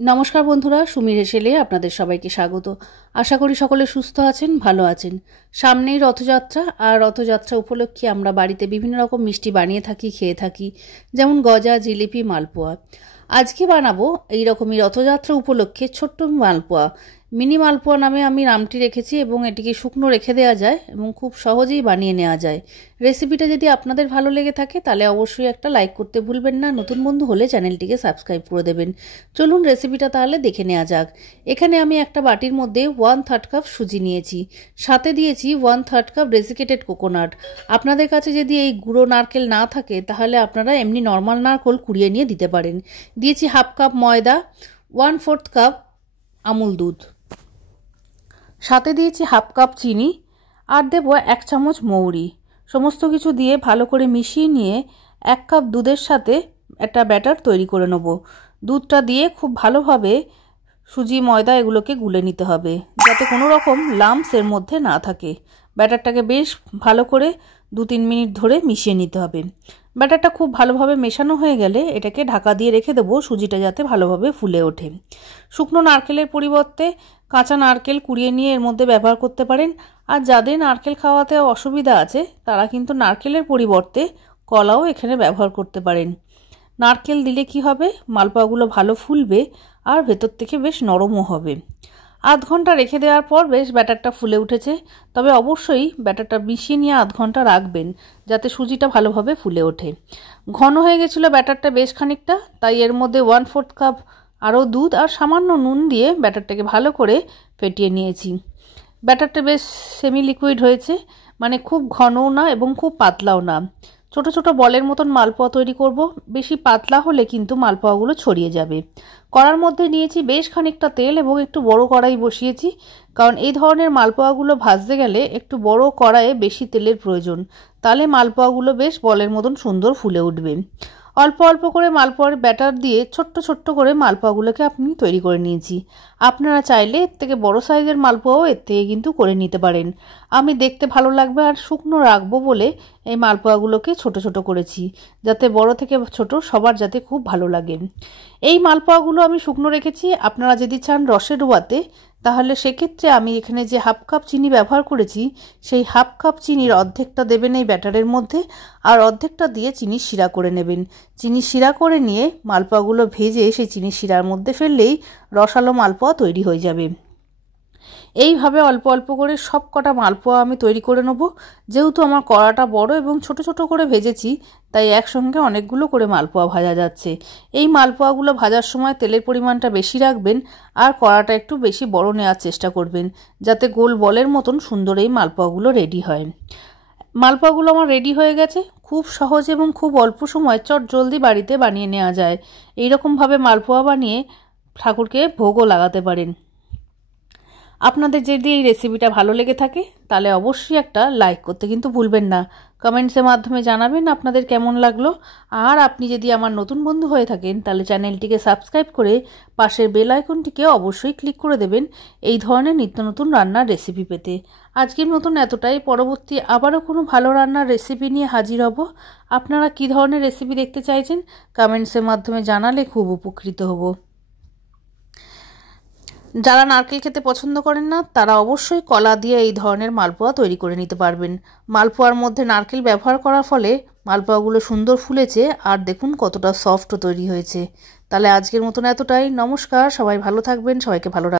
নমস্কার বন্ধুরা, সুমির হেসেলে আপনাদের সবাইকে স্বাগত। আশা করি সকলে সুস্থ আছেন, ভালো আছেন। সামনেই রথযাত্রা, আর রথযাত্রা উপলক্ষে আমরা বাড়িতে বিভিন্ন রকম মিষ্টি বানিয়ে থাকি, খেয়ে থাকি, যেমন গজা, জিলিপি, মালপোয়া। আজকে বানাবো এইরকমই রথযাত্রা উপলক্ষে ছোট্ট মালপোয়া। মিনি মালপোয়া নামে আমি নামটি রেখেছি এবং এটিকে শুকনো রেখে দেওয়া যায় এবং খুব সহজেই বানিয়ে নেওয়া যায়। রেসিপিটা যদি আপনাদের ভালো লেগে থাকে তাহলে অবশ্যই একটা লাইক করতে ভুলবেন না। নতুন বন্ধু হলে চ্যানেলটিকে সাবস্ক্রাইব করে দেবেন। চলুন রেসিপিটা তাহলে দেখে নেওয়া যাক। এখানে আমি একটা বাটির মধ্যে 1/3 কাপ সুজি নিয়েছি, সাথে দিয়েছি 1/3 কাপ ডেসিকেটেড কোকোনাট। আপনাদের কাছে যদি এই গুঁড়ো নারকেল না থাকে তাহলে আপনারা এমনি নর্মাল নারকেল কুড়িয়ে নিয়ে দিতে পারেন। দিয়েছি 1/2 কাপ ময়দা, 1/4 কাপ আমুল দুধ, সাথে দিয়েছি 1/2 কাপ চিনি, আর দেব 1 চামচ মৌরি। সমস্ত কিছু দিয়ে ভালো করে মিশিয়ে নিয়ে 1 কাপ দুধের সাথে একটা ব্যাটার তৈরি করে নেব। দুধটা দিয়ে খুব ভালোভাবে সুজি, ময়দা এগুলোকে গুলে নিতে হবে যাতে কোনো রকম লাম্পস এর মধ্যে না থাকে। ব্যাটারটাকে বেশ ভালো করে 2-3 মিনিট ধরে মিশিয়ে নিতে হবে। ব্যাটারটা খুব ভালোভাবে মেশানো হয়ে গেলে এটাকে ঢাকা দিয়ে রেখে দেবো, সুজিটা যাতে ভালোভাবে ফুলে ওঠে। শুকনো নারকেলের পরিবর্তে কাঁচা নারকেল কুড়িয়ে নিয়ে এর মধ্যে ব্যবহার করতে পারেন। আর যাদের নারকেল খাওয়াতে অসুবিধা আছে তারা কিন্তু নারকেলের পরিবর্তে কলাও এখানে ব্যবহার করতে পারেন। নারকেল দিলে কি হবে, মালপোয়াগুলো ভালো ফুলবে আর ভেতর থেকে বেশ নরমও হবে। আধ ঘন্টা রেখে দেওয়ার পর বেশ ব্যাটারটা ফুলে উঠেছে, তবে অবশ্যই ব্যাটারটা মিশিয়ে নিয়ে আধ ঘন্টা রাখবেন যাতে সুজিটা ভালোভাবে ফুলে ওঠে। ঘন হয়ে গেছিলো ব্যাটারটা বেশ খানিকটা, তাই এর মধ্যে 1/4 কাপ আরও দুধ আর সামান্য নুন দিয়ে ব্যাটারটাকে ভালো করে ফেটিয়ে নিয়েছি। ব্যাটারটা বেশ সেমি লিকুইড হয়েছে, মানে খুব ঘনও না এবং খুব পাতলাও না। ছোট ছোট বলের মতন মালপোয়া তৈরি করব। বেশি পাতলা হলে কিন্তু মালপোয়াগুলো ছড়িয়ে যাবে। কড়ার মধ্যে নিয়েছি বেশ খানিকটা তেল এবং একটু বড় কড়াই বসিয়েছি, কারণ এই ধরনের মালপোয়াগুলো ভাজতে গেলে একটু বড় কড়াইয়ে বেশি তেলের প্রয়োজন, তাহলে মালপোয়াগুলো বেশ বলের মতন সুন্দর ফুলে উঠবে। অল্প অল্প করে মালপোয়ার ব্যাটার দিয়ে ছোট্ট ছোট্ট করে মালপোয়াগুলোকে আমি তৈরি করে নিয়েছি। আপনারা চাইলে এর থেকে বড় সাইজের মালপোয়াও এর থেকে কিন্তু করে নিতে পারেন। আমি দেখতে ভালো লাগবে আর শুকনো রাখবো বলে এই মালপোয়াগুলোকে ছোট ছোট করেছি, যাতে বড় থেকে ছোট সবার যাতে খুব ভালো লাগে। এই মালপোয়াগুলো আমি শুকনো রেখেছি। আপনারা যদি চান রসে ডোবাতে তাহলে সেক্ষেত্রে আমি এখানে যে 1/2 কাপ চিনি ব্যবহার করেছি সেই 1/2 কাপ চিনির অর্ধেকটা দেবেন এই ব্যাটারের মধ্যে, আর অর্ধেকটা দিয়ে চিনির শিরা করে নেবেন। চিনির শিরা করে নিয়ে মালপোয়াগুলো ভেজে সেই চিনির শিরার মধ্যে ফেললেই রসালো মালপোয়া তৈরি হয়ে যাবে। এইভাবে অল্প অল্প করে সব কটা মালপোয়া আমি তৈরি করে নেব। যেহেতু আমার কড়াটা বড় এবং ছোট ছোট করে ভেজেছি, তাই একসঙ্গে অনেকগুলো করে মালপোয়া ভাজা যাচ্ছে। এই মালপোয়াগুলো ভাজার সময় তেলের পরিমাণটা বেশি রাখবেন আর কড়াটা একটু বেশি বড় নেওয়ার চেষ্টা করবেন, যাতে গোল বলের মতন সুন্দর এই মালপোয়াগুলো রেডি হয়। মালপোয়াগুলো আমার রেডি হয়ে গেছে। খুব সহজ এবং খুব অল্প সময় চট জলদি বাড়িতে বানিয়ে নেওয়া যায়। এইরকমভাবে মালপোয়া বানিয়ে ঠাকুরকে ভোগও লাগাতে পারেন। আপনাদের যদি এই রেসিপিটা ভালো লেগে থাকে তাহলে অবশ্যই একটা লাইক করতে কিন্তু ভুলবেন না। কমেন্টসের মাধ্যমে জানাবেন আপনাদের কেমন লাগলো। আর আপনি যদি আমার নতুন বন্ধু হয়ে থাকেন তাহলে চ্যানেলটিকে সাবস্ক্রাইব করে পাশের বেল আইকনটিকে অবশ্যই ক্লিক করে দেবেন এই ধরনের নিত্য নতুন রান্নার রেসিপি পেতে। আজকের মতন এতটাই। পরবর্তী আবারও কোনো ভালো রান্নার রেসিপি নিয়ে হাজির হব। আপনারা কী ধরনের রেসিপি দেখতে চাইছেন কমেন্টসের মাধ্যমে জানালে খুব উপকৃত হব। যারা নারকেল খেতে পছন্দ করেন না তারা অবশ্যই কলা দিয়ে এই ধরনের মালপোয়া তৈরি করে নিতে পারবেন। মালপোয়ার মধ্যে নারকেল ব্যবহার করার ফলে মালপোয়াগুলো সুন্দর ফুলেছে আর দেখুন কতটা সফট তৈরি হয়েছে। তাহলে আজকের মতন এতটাই। নমস্কার, সবাই ভালো থাকবেন, সবাইকে ভালো রাখবেন।